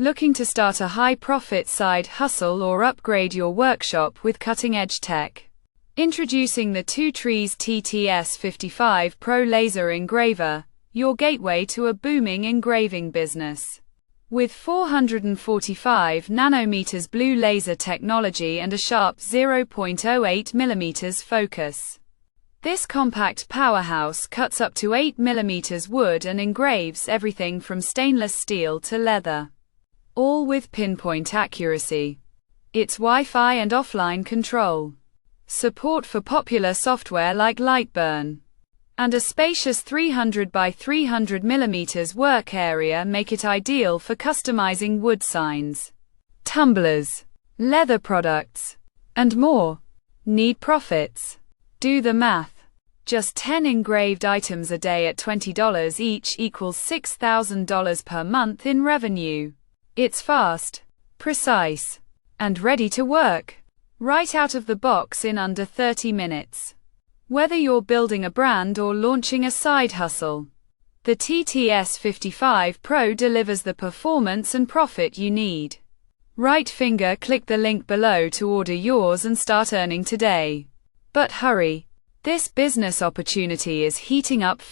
Looking to start a high-profit side hustle or upgrade your workshop with cutting-edge tech? Introducing the TwoTrees TTS55 Pro Laser Engraver, your gateway to a booming engraving business. With 445 nanometers blue laser technology and a sharp 0.08 mm focus, this compact powerhouse cuts up to 8 mm wood and engraves everything from stainless steel to leather, all with pinpoint accuracy. Its Wi-Fi and offline control, support for popular software like LightBurn, and a spacious 300 by 300 mm work area make it ideal for customizing wood signs, tumblers, leather products, and more. Need profits? Do the math. Just 10 engraved items a day at $20 each equals $6,000 per month in revenue. It's fast, precise, and ready to work right out of the box in under 30 minutes. Whether you're building a brand or launching a side hustle, the TTS55 Pro delivers the performance and profit you need. Right finger click the link below to order yours and start earning today. But hurry, this business opportunity is heating up